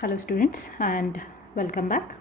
Hello students and welcome back.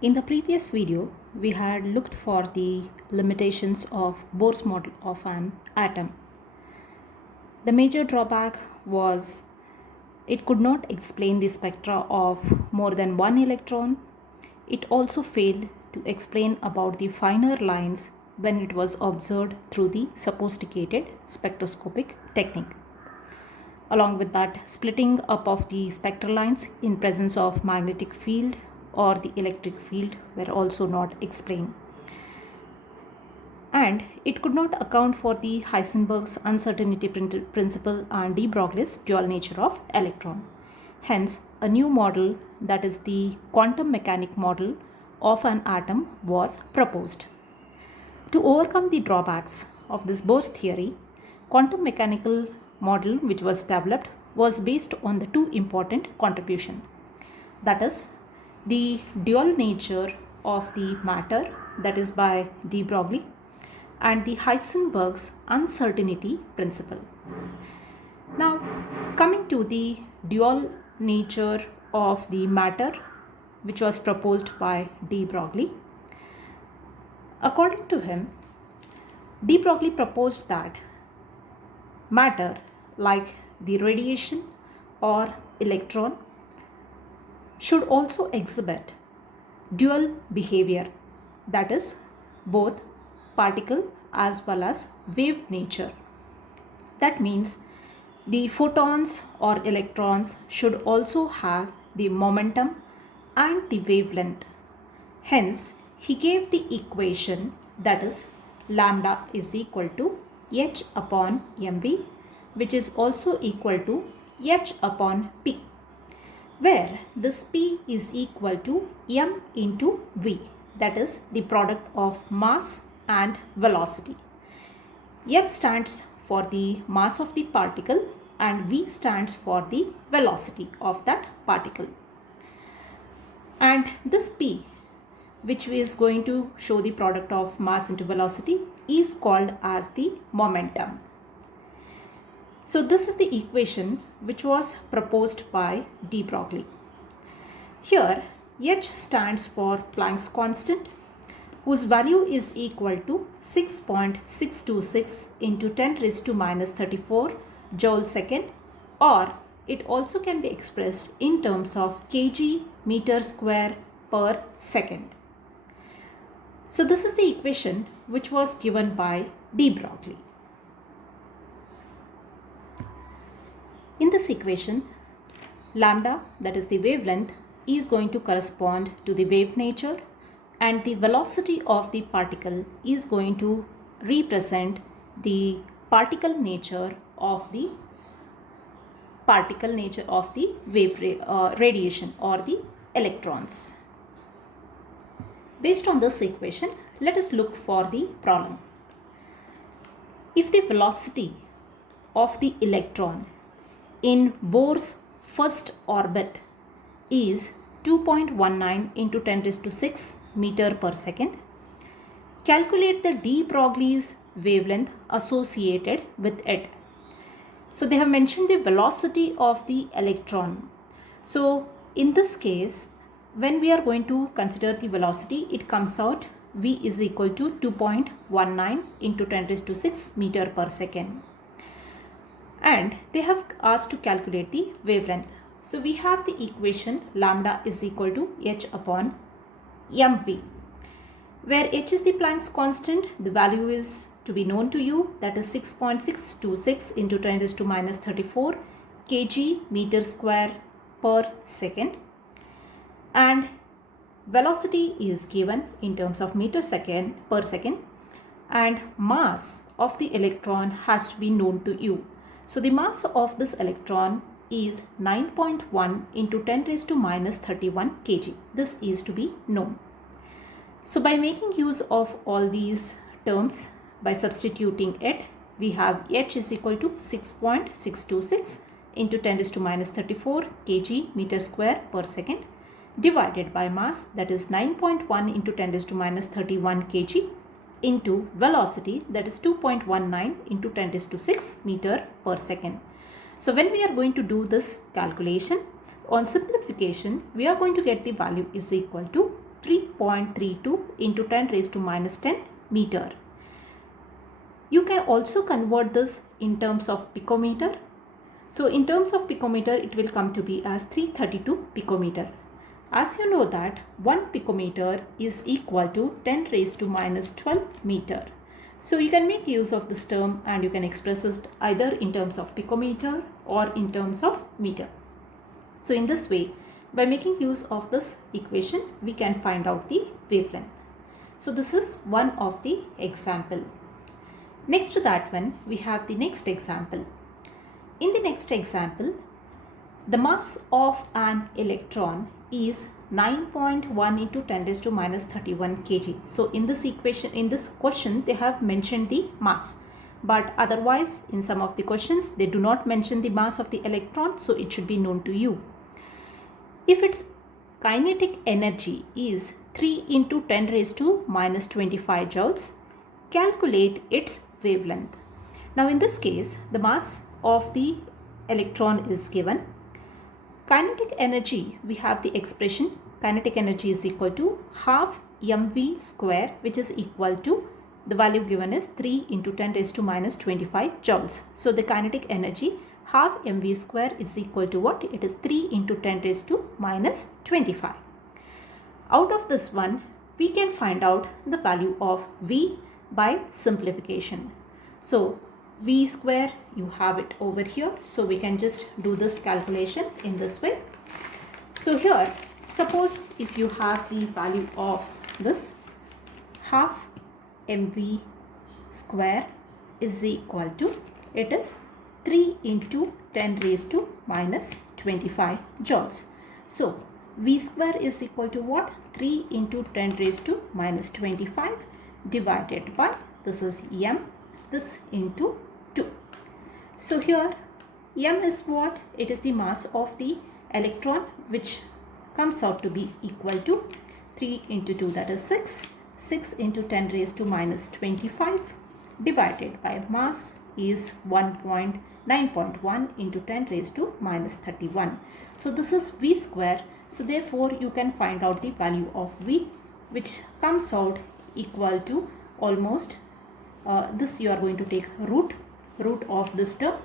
In the previous video, we had looked for the limitations of Bohr's model of an atom. The major drawback was it could not explain the spectra of more than one electron. It also failed to explain about the finer lines when it was observed through the sophisticated spectroscopic technique. Along with that, splitting up of the spectral lines in presence of magnetic field or the electric field were also not explained. And it could not account for the Heisenberg's uncertainty principle and de Broglie's dual nature of electron. Hence, a new model, that is the quantum mechanic model of an atom, was proposed. To overcome the drawbacks of this Bohr's theory, quantum mechanical model which was developed was based on the two important contributions, that is the dual nature of the matter, that is by de Broglie, and the Heisenberg's uncertainty principle. Now, coming to the dual nature of the matter which was proposed by de Broglie, according to him, de Broglie proposed that matter like the radiation or electron should also exhibit dual behavior, that is both particle as well as wave nature. That means the photons or electrons should also have the momentum and the wavelength. Hence, he gave the equation, that is lambda is equal to h upon mv, which is also equal to h upon p, where this p is equal to m into v, that is the product of mass and velocity. M stands for the mass of the particle and v stands for the velocity of that particle. And this p, which is going to show the product of mass into velocity, is called as the momentum. So this is the equation which was proposed by de Broglie. Here h stands for Planck's constant, whose value is equal to 6.626 into 10 raised to minus 34 joule second, or it also can be expressed in terms of kg meter square per second. So this is the equation which was given by de Broglie. In this equation, lambda, that is the wavelength, is going to correspond to the wave nature, and the velocity of the particle is going to represent the particle nature of the wave radiation or the electrons. Based on this equation, let us look for the problem. If the velocity of the electron in Bohr's first orbit is 2.19 into 10 raised to 6 meter per second, calculate the de Broglie's wavelength associated with it. So they have mentioned the velocity of the electron. So in this case, when we are going to consider the velocity, it comes out v is equal to 2.19 into 10 raised to 6 meter per second. And they have asked to calculate the wavelength. So we have the equation lambda is equal to h upon mv, where h is the Planck's constant, the value is to be known to you, that is 6.626 into 10 raised to minus 34 kg meter square per second, and velocity is given in terms of meter second per second, and mass of the electron has to be known to you. So the mass of this electron is 9.1 into 10 raised to minus 31 kg. This is to be known. So by making use of all these terms, by substituting it, we have h is equal to 6.626 into 10 raised to minus 34 kg meter square per second divided by mass, that is 9.1 into 10 raised to minus 31 kg, into velocity, that is 2.19 into 10 raised to 6 meter per second. So when we are going to do this calculation, On simplification, we are going to get the value is equal to 3.32 into 10 raised to minus 10 meter. You can also convert this in terms of picometer. So in terms of picometer, it will come to be as 332 picometer. As you know that 1 picometer is equal to 10 raised to minus 12 meter. So you can make use of this term and you can express it either in terms of picometer or in terms of meter. So in this way, by making use of this equation, we can find out the wavelength. So this is one of the example. Next to that one, we have the next example. In the next example, the mass of an electron is 9.1 into 10 raised to minus 31 kg. So in this equation, in this question, they have mentioned the mass. But otherwise, in some of the questions, they do not mention the mass of the electron. So it should be known to you. If its kinetic energy is 3 into 10 raised to minus 25 joules, calculate its wavelength. Now in this case, the mass of the electron is given. Kinetic energy, we have the expression kinetic energy is equal to half mv square, which is equal to the value given is 3 into 10 raised to minus 25 joules. So the kinetic energy half mv square is equal to what? It is 3 into 10 raised to minus 25. Out of this one, we can find out the value of v by simplification. So v square, you have it over here. So we can just do this calculation in this way. So here, suppose if you have the value of this half mv square is equal to, it is 3 into 10 raised to minus 25 joules. So v square is equal to what? 3 into 10 raised to minus 25 divided by, this is m, this into 2. So here m is what? It is the mass of the electron, which comes out to be equal to 3 into 2, that is 6. 6 into 10 raised to minus 25 divided by mass is 9.1 into 10 raised to minus 31. So this is v square. So therefore you can find out the value of v, which comes out equal to almost this, you are going to take root of this term.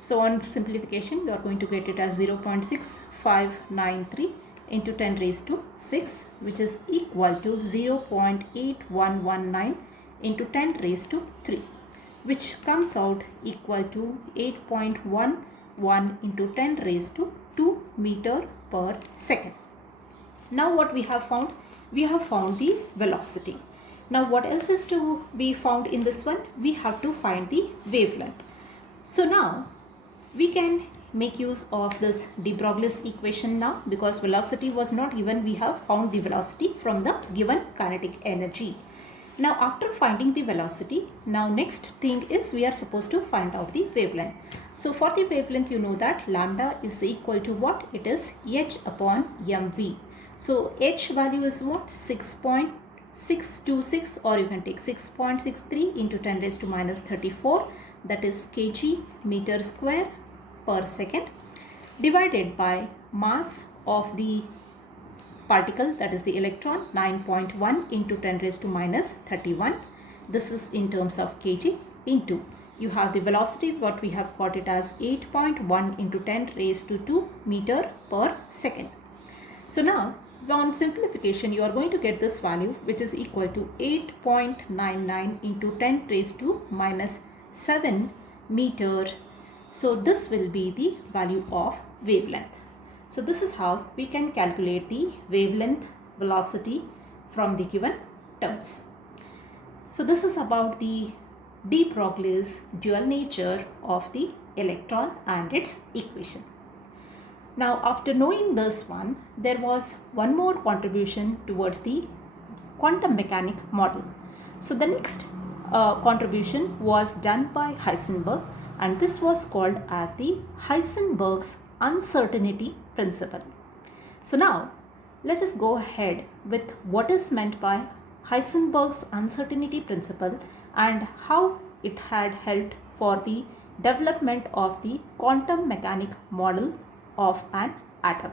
So on simplification, you are going to get it as 0.6593 into 10 raised to 6, which is equal to 0.8119 into 10 raised to 3, which comes out equal to 8.11 into 10 raised to 2 meter per second. Now what we have found? We have found the velocity. Now what else is to be found in this one? We have to find the wavelength. So now we can make use of this de Broglie's equation now, because velocity was not given. We have found the velocity from the given kinetic energy. Now after finding the velocity, now next thing is we are supposed to find out the wavelength. So for the wavelength, you know that lambda is equal to what? It is h upon mv. So h value is what? 6.626, or you can take 6.63 into 10 raised to minus 34, that is kg meter square per second, divided by mass of the particle, that is the electron, 9.1 into 10 raised to minus 31. This is in terms of kg, into you have the velocity, what we have got it as 8.1 into 10 raised to 2 meter per second. So now on simplification, you are going to get this value, which is equal to 8.99 into 10 raised to minus 7 meter. So this will be the value of wavelength. So this is how we can calculate the wavelength velocity from the given terms. So this is about the de Broglie's dual nature of the electron and its equation. Now after knowing this one, there was one more contribution towards the quantum mechanic model. So the next contribution was done by Heisenberg, and this was called as the Heisenberg's uncertainty principle. So now let us go ahead with what is meant by Heisenberg's uncertainty principle and how it had helped for the development of the quantum mechanic model of an atom.